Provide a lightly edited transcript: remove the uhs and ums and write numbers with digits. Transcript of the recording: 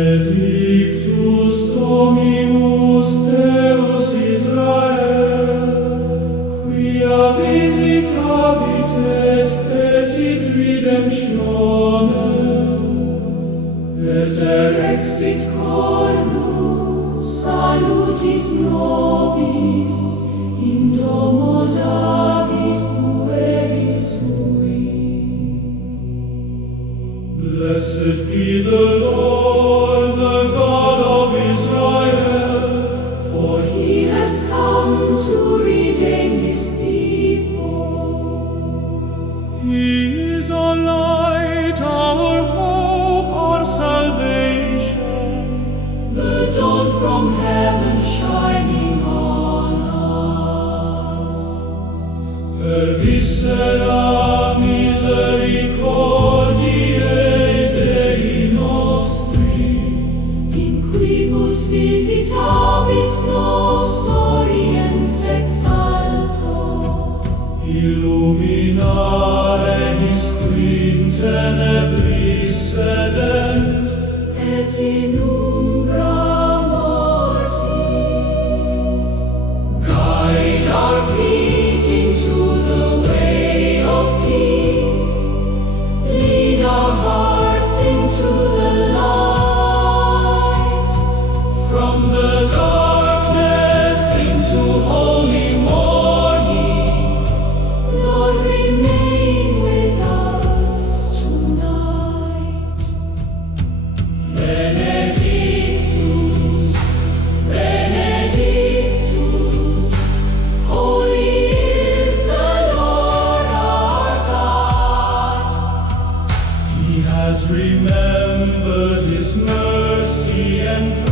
Benedictus Dominus Deus Israel, quia visitavit et fecit redemptionem, et erexit cornu salutis nobis in domo David pueri sui. Blessed be the Lord, the God of Israel, for he has come to redeem his people. He is our light, our hope, our salvation, the dawn from heaven shining on us. Per viscera misericordiae visitabit nos oriens et salto, illuminare his qui in tenebris sedent, et in umbra mortis. Guide our feet into the way of peace, lead our hearts into the light, from the darkness into holy morning. Lord, remain with us tonight. Benedictus, Benedictus, holy is the Lord our God. He has remembered his mercy and